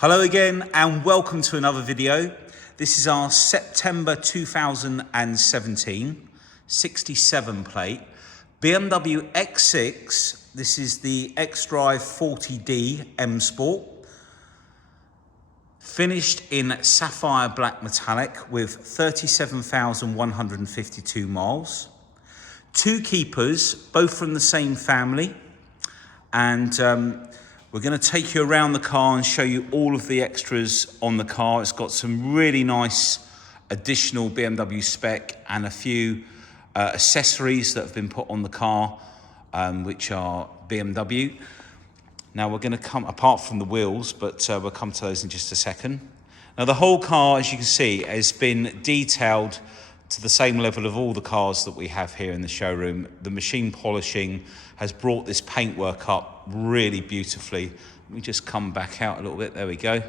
Hello again and welcome to another video. This is our September 2017 67 plate BMW X6. This is the Xdrive 4.0d M Sport. Finished in sapphire black metallic with 37,152 miles. Two keepers, both from the same family. And we're going to take you around the car and show you all of the extras on the car. It's got some really nice additional BMW spec and a few accessories that have been put on the car, which are BMW. Now we're going to come, apart from the wheels, but we'll come to those in just a second. Now the whole car, as you can see, has been detailed to the same level of all the cars that we have here in the showroom. The machine polishing has brought this paintwork up really beautifully. Let me just come back out a little bit. There we go.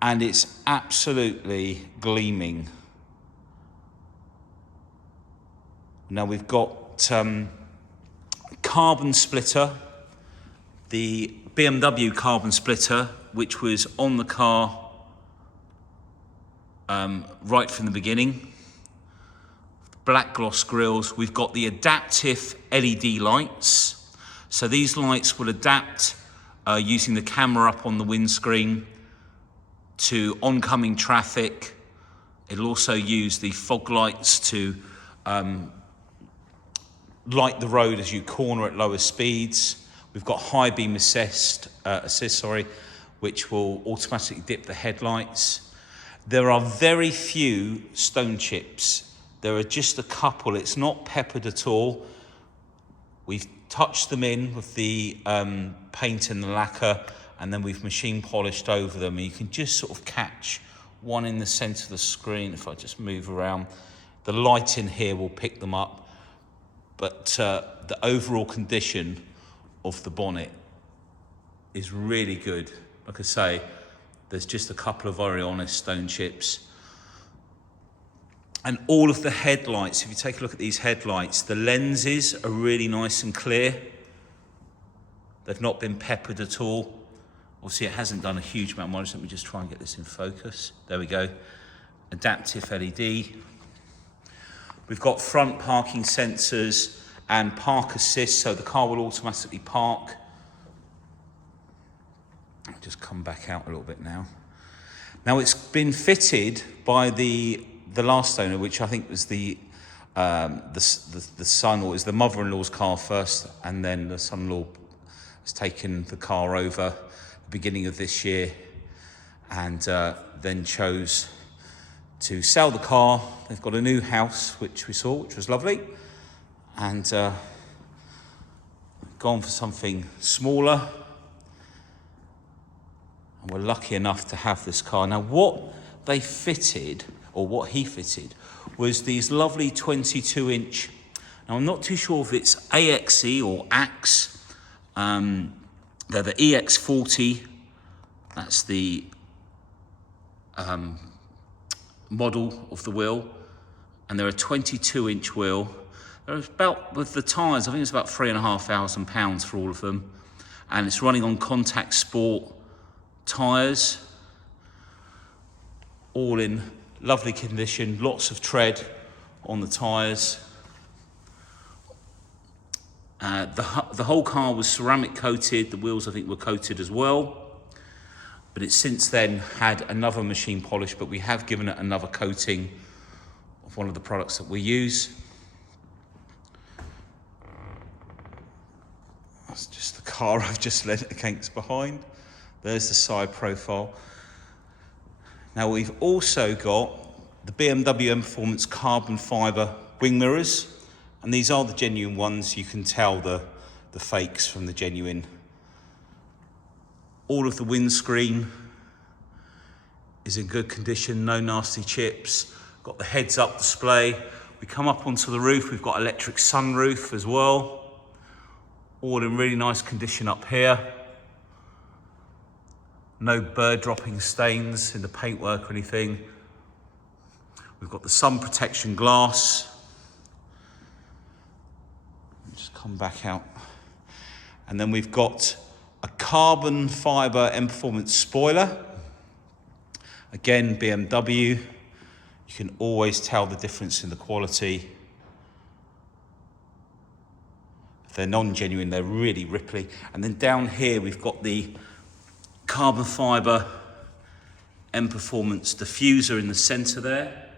And it's absolutely gleaming. Now we've got carbon splitter, the BMW carbon splitter, which was on the car right from the beginning. Black gloss grills. We've got the adaptive LED lights. So these lights will adapt using the camera up on the windscreen to oncoming traffic. It'll also use the fog lights to light the road as you corner at lower speeds. We've got high beam assist, which will automatically dip the headlights. There are very few stone chips. There are just a couple. It's not peppered at all. We've touched them in with the paint and the lacquer, and then we've machine polished over them. And you can just sort of catch one in the center of the screen. If I just move around, the light in here will pick them up. But the overall condition of the bonnet is really good. Like I say, there's just a couple of very honest stone chips. And all of the headlights, if you take a look at these headlights, the lenses are really nice and clear. They've not been peppered at all. Obviously, it hasn't done a huge amount of mileage. Let me just try and get this in focus. There we go. Adaptive LED. We've got front parking sensors and park assist, so the car will automatically park. I'll just come back out a little bit now. Now it's been fitted by the last owner, which I think was the son, or was the mother-in-law's car first, and then the son-in-law has taken the car over at the beginning of this year, and then chose to sell the car. They've got a new house, which we saw, which was lovely, and gone for something smaller. And we're lucky enough to have this car. Now what they fitted, or what he fitted, was these lovely 22-inch, now I'm not too sure if it's AXE or AXE, they're the EX40, that's the model of the wheel, and they're a 22-inch wheel. They're about, with the tyres, I think it's about £3,500 for all of them, and it's running on Contact Sport tyres, all in lovely condition, lots of tread on the tyres. The whole car was ceramic coated. The wheels, I think, were coated as well, but it's since then had another machine polish, but we have given it another coating of one of the products that we use. That's just the car I've just led against behind. There's the side profile. Now we've also got the BMW M Performance carbon fibre wing mirrors, and these are the genuine ones. You can tell the fakes from the genuine. All of the windscreen is in good condition, no nasty chips. Got the heads-up display. We come up onto the roof, we've got electric sunroof as well. All in really nice condition up here. No bird dropping stains in the paintwork or anything. We've got the sun protection glass. Just come back out. And then we've got a carbon fiber M Performance spoiler. Again, BMW. You can always tell the difference in the quality. If they're non-genuine, they're really ripply. And then down here, we've got the carbon fiber M Performance diffuser in the center there.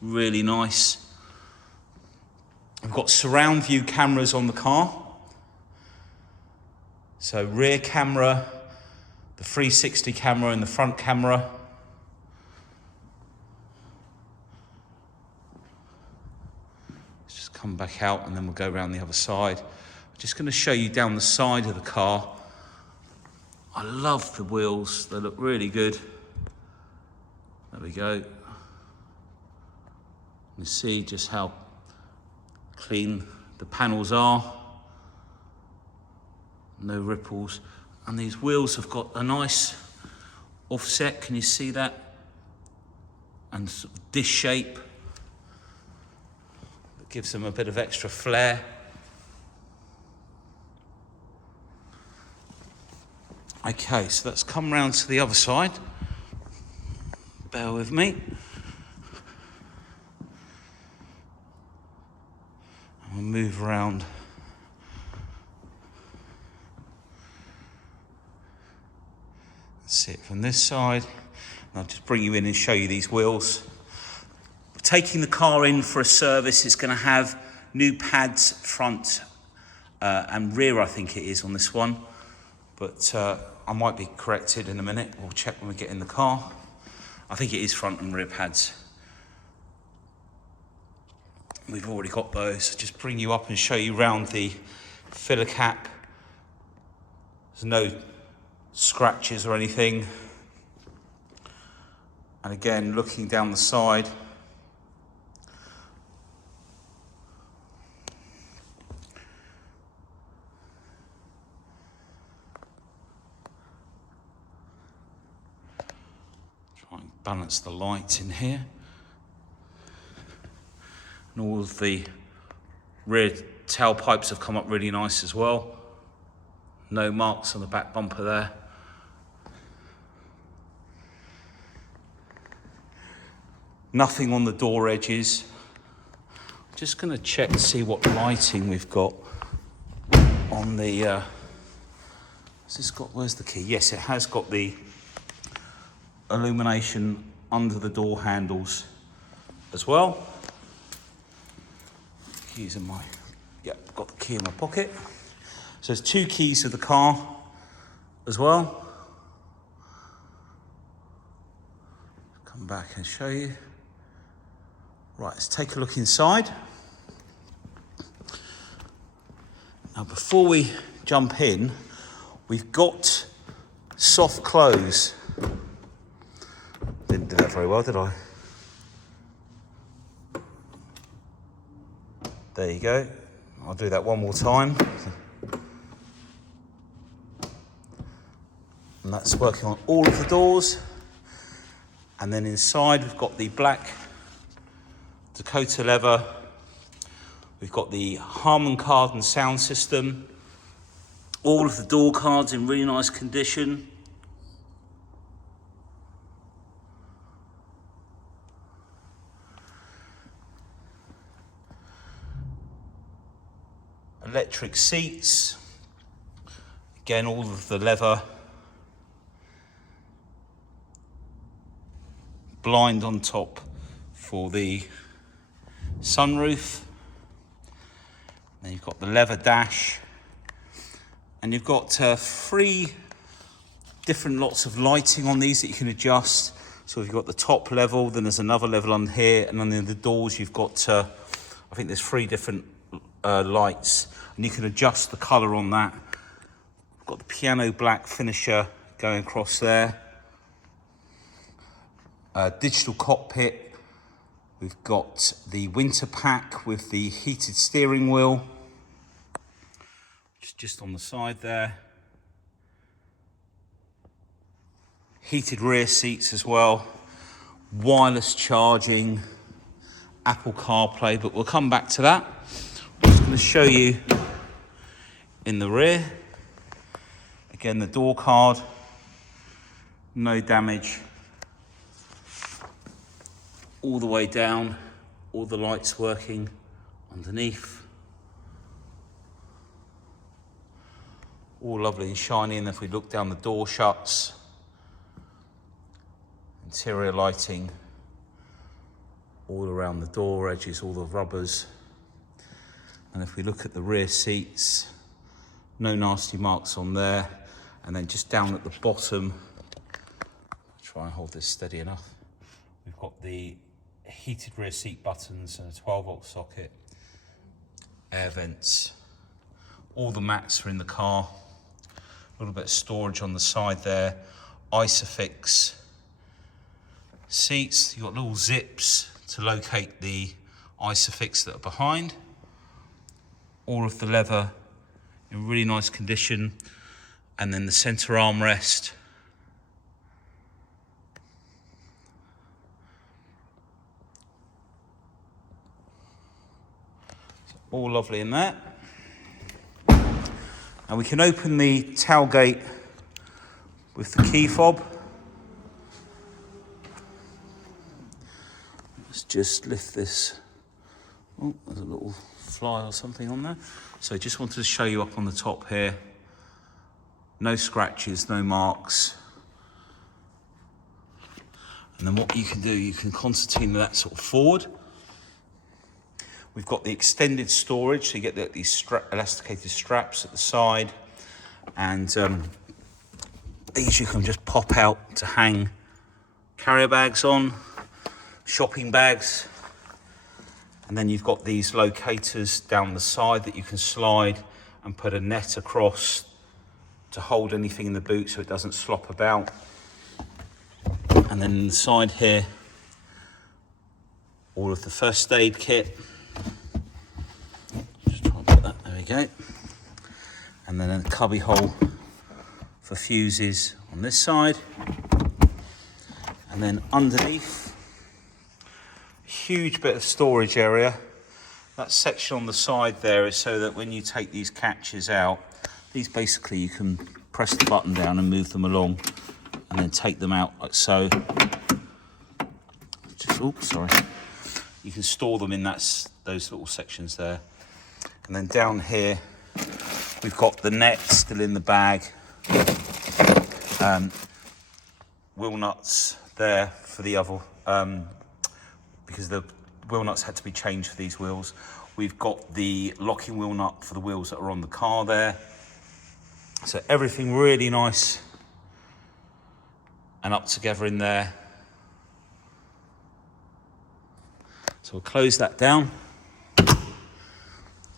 Really nice. We've got surround view cameras on the car. So rear camera, the 360 camera and the front camera. Let's just come back out and then we'll go around the other side. I'm just going to show you down the side of the car. I love the wheels, they look really good. There we go. You see just how clean the panels are. No ripples. And these wheels have got a nice offset, can you see that? And sort of this shape that gives them a bit of extra flair. Okay, so let's come round to the other side. Bear with me. We'll move around. See it from this side. And I'll just bring you in and show you these wheels. Taking the car in for a service, it's going to have new pads front and rear, I think it is on this one. But I might be corrected in a minute. We'll check when we get in the car. I think it is front and rear pads. We've already got those. Just bring you up and show you around the filler cap. There's no scratches or anything. And again, looking down the side, try and balance the light in here. And all of the rear tailpipes have come up really nice as well. No marks on the back bumper there. Nothing on the door edges. Just going to check to see what lighting we've got on the... has this got... Where's the key? Yes, it has got the illumination under the door handles as well. Keys in my... Yeah, got the key in my pocket. So there's 2 keys to the car as well. Come back and show you. Right, let's take a look inside. Now, before we jump in, we've got soft close. Didn't do that very well, did I? There you go. I'll do that one more time. And that's working on all of the doors. And then inside we've got the black Dakota leather. We've got the Harman Kardon sound system. All of the door cards in really nice condition. Electric seats. Again, all of the leather. Blind on top for the sunroof. Then you've got the leather dash. And you've got 3 different lots of lighting on these that you can adjust. So you've got the top level, then there's another level on here, and then in the doors you've got, I think there's 3 different lights. And you can adjust the colour on that. We've got the piano black finisher going across there. Digital cockpit. We've got the winter pack with the heated steering wheel, which is just on the side there. Heated rear seats as well. Wireless charging, Apple CarPlay, but we'll come back to that. I'm just going to show you in the rear. Again, the door card, no damage. All the way down, all the lights working underneath. All lovely and shiny, and if we look down, the door shuts. Interior lighting all around the door edges, all the rubbers. And if we look at the rear seats, no nasty marks on there. And then just down at the bottom, try and hold this steady enough, we've got the heated rear seat buttons and a 12-volt socket, air vents. All the mats are in the car. A little bit of storage on the side there. Isofix seats. You've got little zips to locate the Isofix that are behind. All of the leather in really nice condition. And then the center armrest. All lovely in that. And we can open the tailgate with the key fob. Let's just lift this. Oh, there's a little fly or something on there. So just wanted to show you up on the top here. No scratches, no marks. And then what you can do, you can concertina that sort of forward. We've got the extended storage, so you get these elasticated straps at the side. And these you can just pop out to hang carrier bags on, shopping bags. And then you've got these locators down the side that you can slide and put a net across to hold anything in the boot so it doesn't slop about. And then in the side here, all of the first aid kit. Just try and put that, there we go. And then a cubby hole for fuses on this side. And then underneath, a huge bit of storage area. That section on the side there is so that when you take these catches out, these basically you can press the button down and move them along and then take them out like so. Just, oops, sorry. You can store them in those little sections there. And then down here, we've got the net still in the bag. Wheel nuts there for the other, because the wheel nuts had to be changed for these wheels. We've got the locking wheel nut for the wheels that are on the car there. So everything really nice and up together in there. So we'll close that down.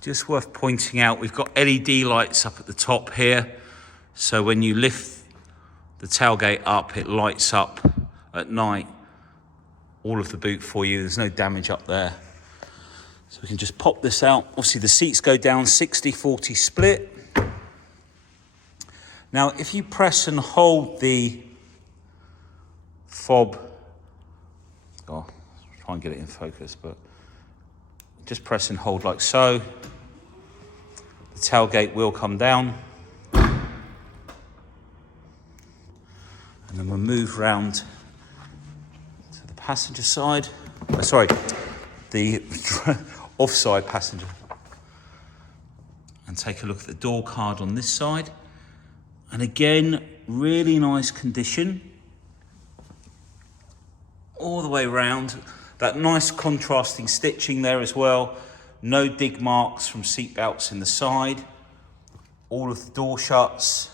Just worth pointing out, we've got LED lights up at the top here. So when you lift the tailgate up, it lights up at night all of the boot for you. There's no damage up there. So we can just pop this out. Obviously the seats go down 60-40 split. Now, if you press and hold the fob, try and get it in focus, but just press and hold like so. The tailgate will come down. And then we'll move round to the passenger side. The offside passenger. And take a look at the door card on this side. And again, really nice condition. All the way around. That nice contrasting stitching there as well. No dig marks from seat belts in the side. All of the door shuts.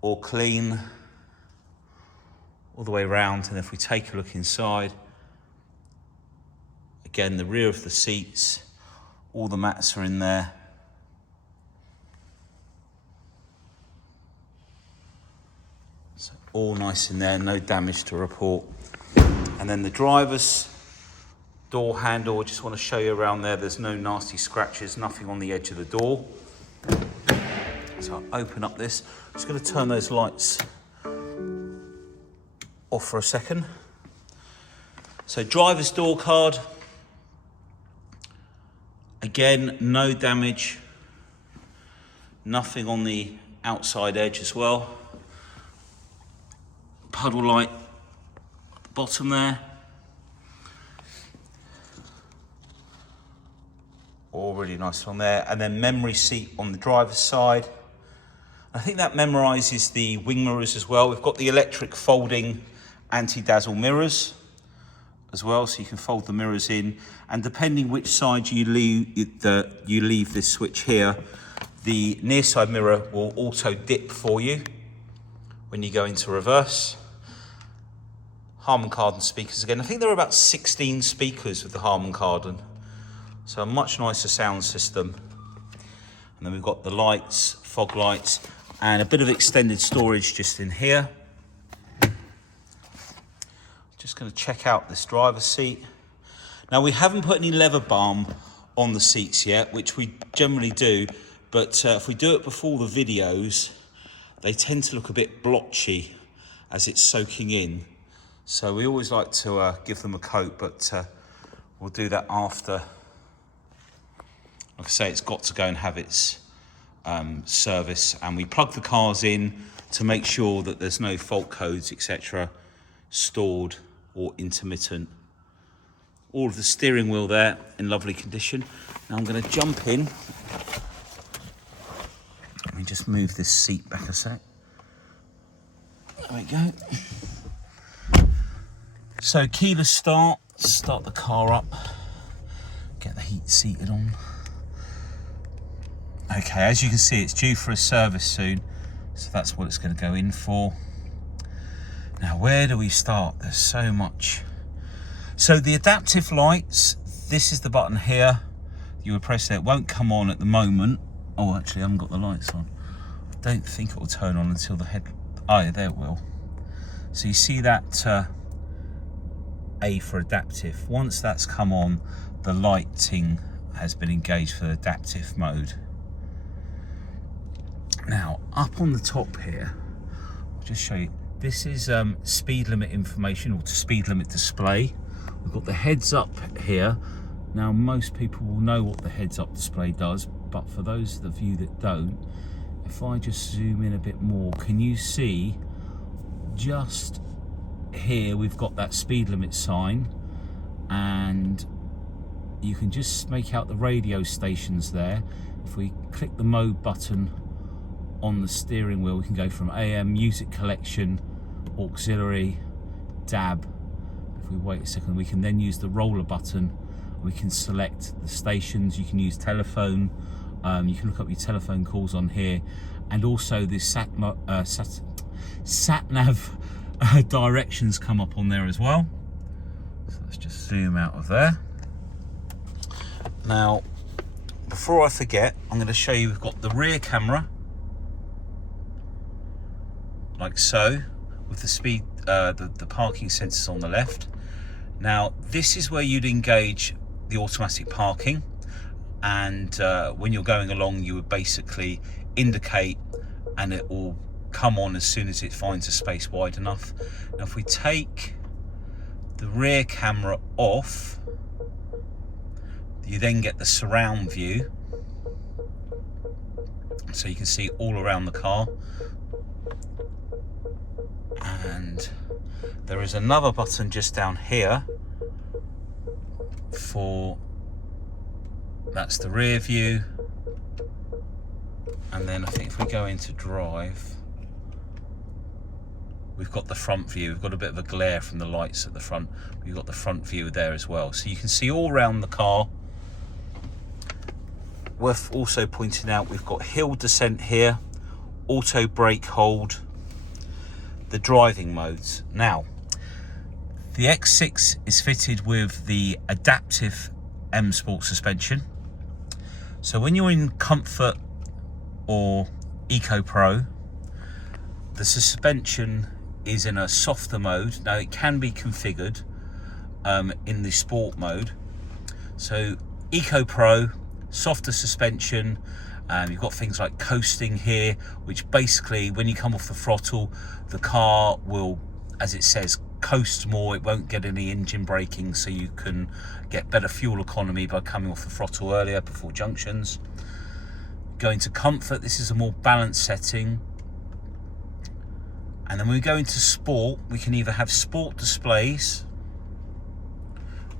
All clean. All the way around. And if we take a look inside, again, the rear of the seats, all the mats are in there. So all nice in there, no damage to report. And then the driver's door handle, I just want to show you around there. There's no nasty scratches, nothing on the edge of the door. So I'll open up this. I'm just going to turn those lights off for a second. So driver's door card. Again, no damage Nothing on the outside edge as well. Puddle light at the bottom there. All really nice on there. And then memory seat on the driver's side. I think that memorises the wing mirrors as well. We've got the electric folding anti-dazzle mirrors as well, so you can fold the mirrors in. And depending which side you leave this switch here, the near side mirror will auto dip for you when you go into reverse. Harman Kardon speakers again. I think there are about 16 speakers with the Harman Kardon. So a much nicer sound system. And then we've got the lights, fog lights, and a bit of extended storage just in here. Just going to check out this driver's seat. Now we haven't put any leather balm on the seats yet, which we generally do, but if we do it before the videos, they tend to look a bit blotchy as it's soaking in. So we always like to give them a coat, but we'll do that after. Like I say, it's got to go and have its service, and we plug the cars in to make sure that there's no fault codes, etc., stored or intermittent. All of the steering wheel there in lovely condition. Now I'm going to jump in. Let me just move this seat back a sec. There we go. So keyless start the car up, get the heat seated on. Okay, as you can see, it's due for a service soon, so that's what it's going to go in for. Now, where do we start? There's so much. So the adaptive lights, this is the button here. You would press it, it won't come on at the moment. Oh, actually, I haven't got the lights on. I don't think it will turn on until the head. Oh, yeah, there it will. So you see that A for adaptive. Once that's come on, the lighting has been engaged for the adaptive mode. Now, up on the top here, I'll just show you. This is speed limit information, or speed limit display. We've got the heads up here. Now, most people will know what the heads up display does, but for those of you that don't, if I just zoom in a bit more, can you see just here we've got that speed limit sign, and you can just make out the radio stations there. If we click the mode button on the steering wheel, we can go from AM, music collection, auxiliary, DAB. If we wait a second, we can then use the roller button. We can select the stations. You can use telephone. You can look up your telephone calls on here, and also the sat nav directions come up on there as well. So let's just zoom out of there. Now, before I forget, I'm going to show you, we've got the rear camera, like so, with the speed, the parking sensors on the left. Now, this is where you'd engage the automatic parking, and when you're going along, you would basically indicate, and it will come on as soon as it finds a space wide enough. Now, if we take the rear camera off, you then get the surround view, so you can see all around the car. And there is another button just down here for, that's the rear view. And then I think if we go into drive, we've got the front view. We've got a bit of a glare from the lights at the front. We've got the front view there as well. So you can see all around the car. Worth also pointing out, we've got hill descent here, auto brake hold, the driving modes. Now, the X6 is fitted with the adaptive M Sport suspension. So when you're in Comfort or Eco Pro, the suspension is in a softer mode. Now, it can be configured in the sport mode. So Eco Pro, softer suspension. You've got things like coasting here, which basically, when you come off the throttle, the car will, as it says, coast more. It won't get any engine braking, so you can get better fuel economy by coming off the throttle earlier before junctions. Go into comfort, this is a more balanced setting. And then when we go into sport, we can either have sport displays.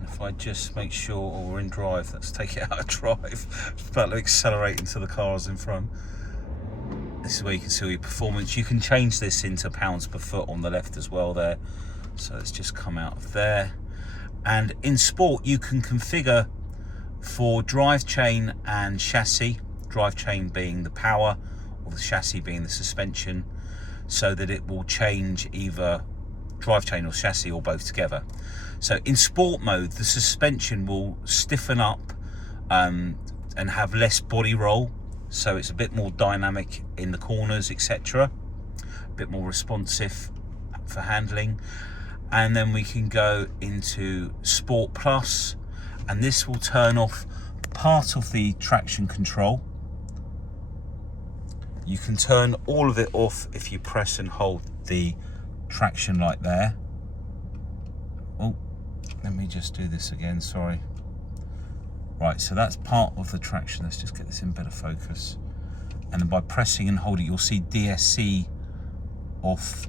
And if I just make sure, oh, we're in drive, let's take it out of drive. It's about to accelerate into the cars in front. This is where you can see all your performance. You can change this into pounds per foot on the left as well there. So let's just come out of there. And in sport, you can configure for drive chain and chassis, drive chain being the power or the chassis being the suspension, so that it will change either drive chain or chassis or both together. So in sport mode, the suspension will stiffen up and have less body roll, so it's a bit more dynamic in the corners, etc. A bit more responsive for handling. And then we can go into Sport Plus, and this will turn off part of the traction control. You can turn all of it off if you press and hold the traction light there. Oh, let me just do this again, sorry. Right, so that's part of the traction. Let's just get this in better focus. And then by pressing and holding, you'll see DSC off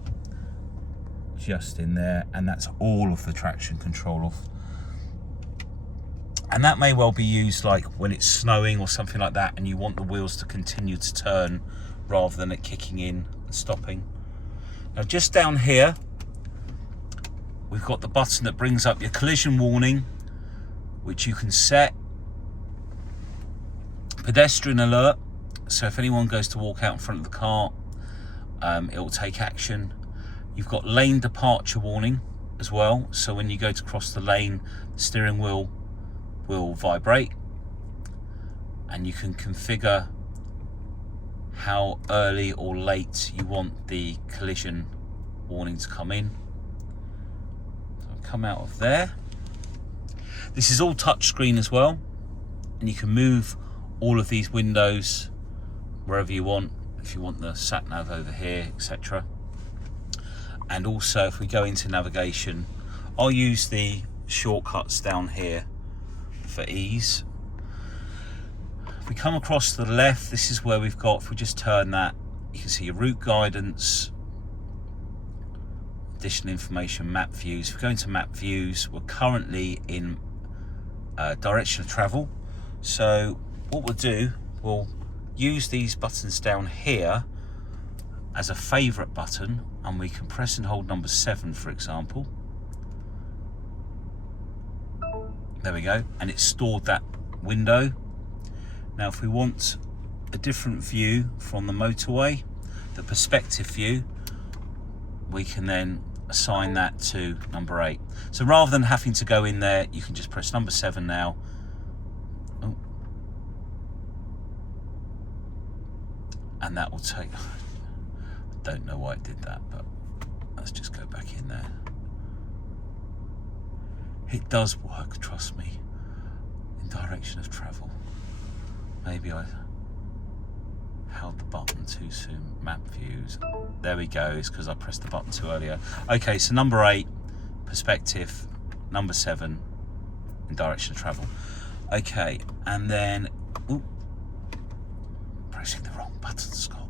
just in there, and that's all of the traction control off. And that may well be used like when it's snowing or something like that, and you want the wheels to continue to turn rather than it kicking in and stopping. Now just down here, we've got the button that brings up your collision warning, which you can set. Pedestrian alert, so if anyone goes to walk out in front of the car, it will take action. You've got lane departure warning as well, so when you go to cross the lane, the steering wheel will vibrate, and you can configure how early or late you want the collision warning to come in. So I'll come out of there. This is all touchscreen as well, and you can move all of these windows wherever you want, if you want the sat nav over here, etc. And also if we go into navigation, I'll use the shortcuts down here for ease. If we come across to the left, this is where we've got, if we just turn that, you can see your route guidance, additional information, map views. If we go into map views, we're currently in direction of travel. So what we'll do, we'll use these buttons down here as a favorite button, and we can press and hold number 7, for example. There we go, and it's stored that window. Now if we want a different view from the motorway, the perspective view, we can then assign that to number 8. So rather than having to go in there, you can just press number 7 now. Oh. And that will take, I don't know why it did that, but let's just go back in there. It does work, trust me, in direction of travel. Maybe I held the button too soon. Map views, there we go, it's because I pressed the button too earlier. Okay, so number 8, perspective, number 7, in direction of travel. Okay, and then, ooh, pressing the wrong button, Scott.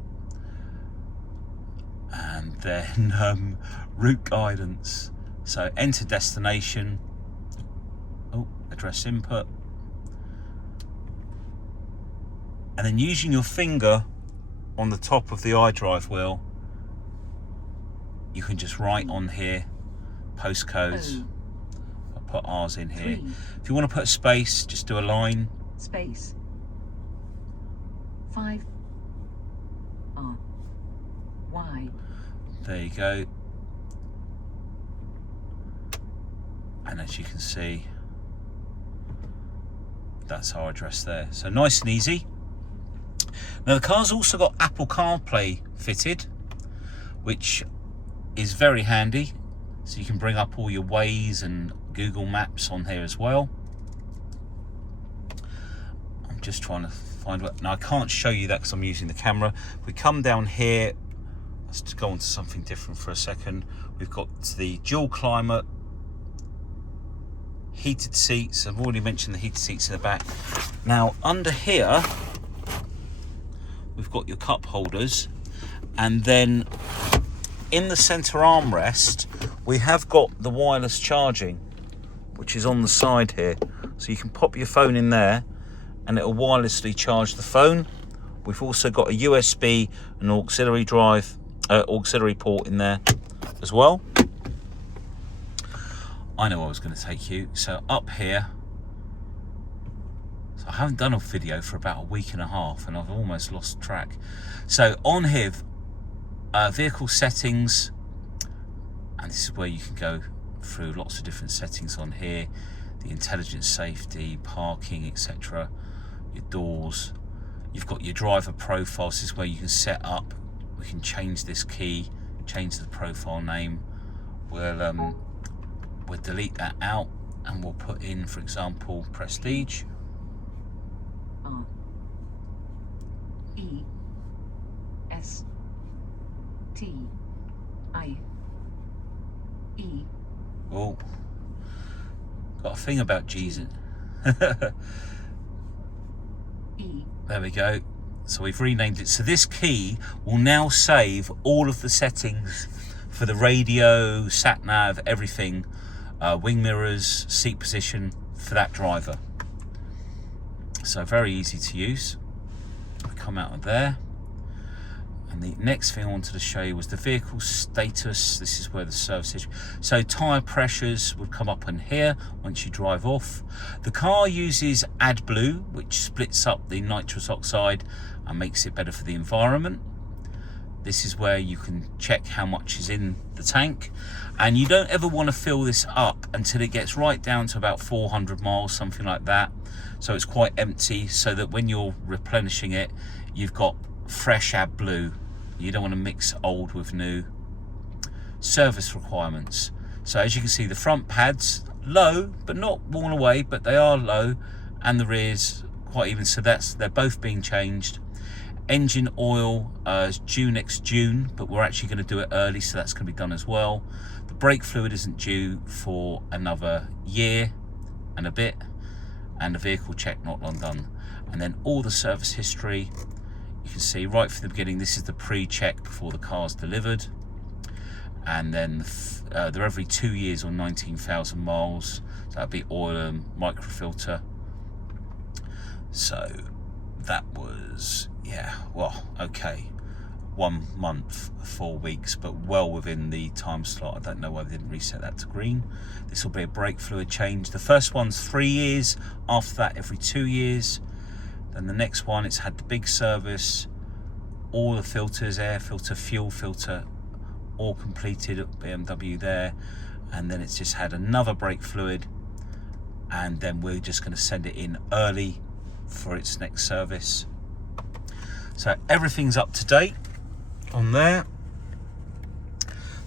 And then route guidance. So enter destination. Oh, address input. And then using your finger on the top of the iDrive wheel, you can just write on here postcodes. I'll put ours in here. If you want to put a space, just do a line. Space. 5 R Y. There you go. And as you can see, that's our address there. So nice and easy. Now the car's also got Apple CarPlay fitted, which is very handy. So you can bring up all your Waze and Google Maps on here as well. I'm just trying to find what, now I can't show you that because I'm using the camera. If we come down here, let's just go on to something different for a second. We've got the dual climate, heated seats. I've already mentioned the heated seats in the back. Now under here, we've got your cup holders, and then in the center armrest we have got the wireless charging, which is on the side here, so you can pop your phone in there and it'll wirelessly charge the phone. We've also got a USB and auxiliary port in there as well. I know I was going to take you. So up here, so I haven't done a video for about a week and a half and I've almost lost track. So on here, vehicle settings, and this is where you can go through lots of different settings on here. The intelligent safety, parking, etc. Your doors. You've got your driver profile. This is where you can set up. We can change this key, change the profile name. We'll delete that out and we'll put in, for example, Prestige. R E S T I E. Oh, got a thing about Jesus. E. There we go. So we've renamed it. So this key will now save all of the settings for the radio, sat nav, everything, wing mirrors, seat position for that driver. So very easy to use. We come out of there. And the next thing I wanted to show you was the vehicle status. This is where the service history. So tyre pressures would come up in here once you drive off. The car uses AdBlue, which splits up the nitrous oxide and makes it better for the environment. This is where you can check how much is in the tank. And you don't ever want to fill this up until it gets right down to about 400 miles, something like that. So it's quite empty, so that when you're replenishing it, you've got fresh AdBlue. You don't want to mix old with new. Service requirements. So as you can see, the front pads low, but not worn away, but they are low, and the rears quite even. So they're both being changed. Engine oil is due next June, but we're actually going to do it early, so that's going to be done as well. The brake fluid isn't due for another year and a bit, and the vehicle check not long done. And then all the service history. You can see right from the beginning, this is the pre-check before the car's delivered. And then they're every 2 years or 19,000 miles. So that'd be oil and microfilter. So that was, yeah, well, okay. 1 month, 4 weeks, but well within the time slot. I don't know why they didn't reset that to green. This will be a brake fluid change. The first one's 3 years. After that, every 2 years. Then the next one, it's had the big service, all the filters, air filter, fuel filter, all completed at BMW there. And then it's just had another brake fluid, and then we're just going to send it in early for its next service. So everything's up to date on there.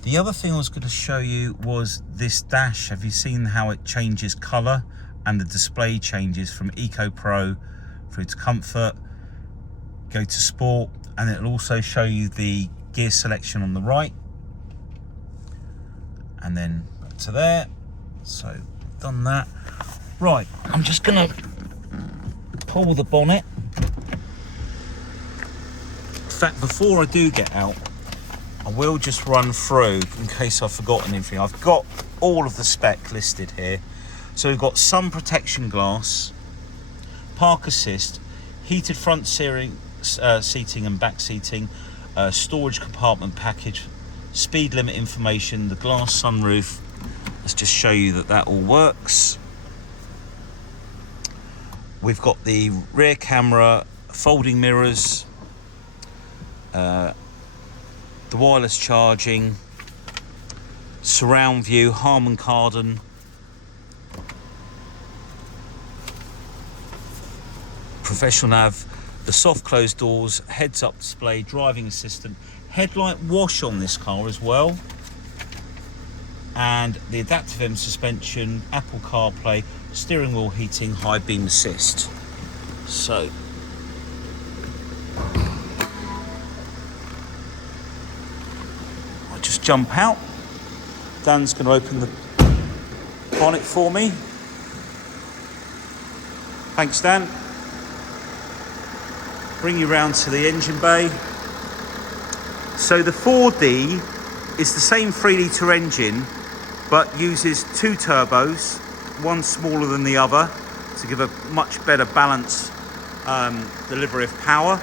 The other thing I was going to show you was this dash. Have you seen how it changes colour and the display changes from Eco Pro through to Comfort, go to Sport, and it'll also show you the gear selection on the right, and then back to there. So I've done that. Right, I'm just gonna pull the bonnet. In fact, before I do get out, I will just run through in case I've forgotten anything. I've got all of the spec listed here. So we've got sun protection glass, park assist, heated front seating and back seating, storage compartment package, speed limit information, the glass sunroof. Let's just show you that that all works. We've got the rear camera, folding mirrors, the wireless charging, surround view, Harman Kardon, professional nav, the soft closed doors, heads up display, driving assistant, headlight wash on this car as well, and the adaptive M suspension, Apple CarPlay, steering wheel heating, high beam assist. So I'll just jump out. Dan's going to open the bonnet for me. Thanks, Dan. Bring you round to the engine bay. So the 4D is the same 3-litre engine, but uses 2 turbos, one smaller than the other, to give a much better balanced delivery of power.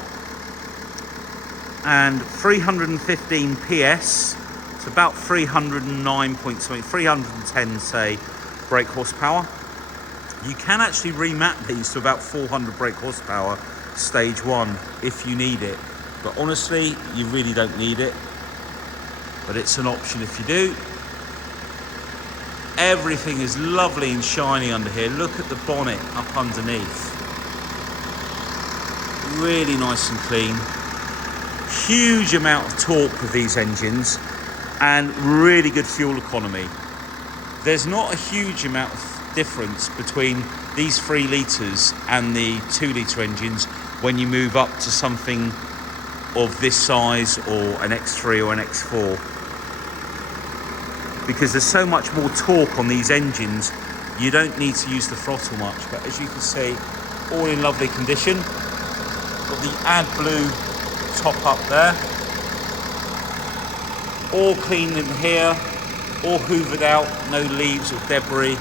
And 315 PS, it's about 310 say brake horsepower. You can actually remap these to about 400 brake horsepower stage 1 if you need it, but honestly you really don't need it, but it's an option if you do. Everything is lovely and shiny under here. Look at the bonnet up underneath, really nice and clean. Huge amount of torque with these engines and really good fuel economy. There's not a huge amount of difference between these 3 litres and the 2-litre engines when you move up to something of this size, or an X3 or an X4, because there's so much more torque on these engines, you don't need to use the throttle much. But as you can see, all in lovely condition. Got the AdBlue top up there, all clean in here, all hoovered out, no leaves or debris.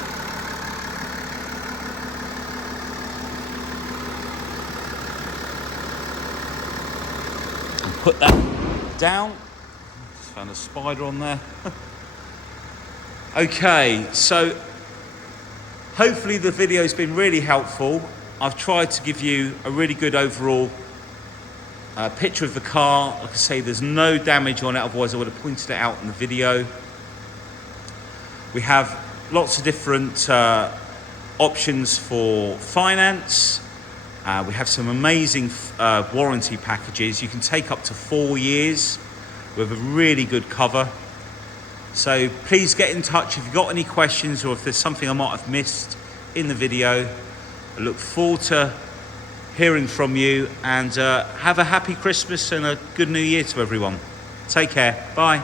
And put that down. Just found a spider on there. Okay, so hopefully the video's been really helpful. I've tried to give you a really good overall picture of the car. Like I say, there's no damage on it, otherwise I would have pointed it out in the video. We have lots of different options for finance. We have some amazing warranty packages. You can take up to 4 years with a really good cover. So please get in touch if you've got any questions, or if there's something I might have missed in the video. I look forward to hearing from you, and have a happy Christmas and a good New Year to everyone. Take care. Bye.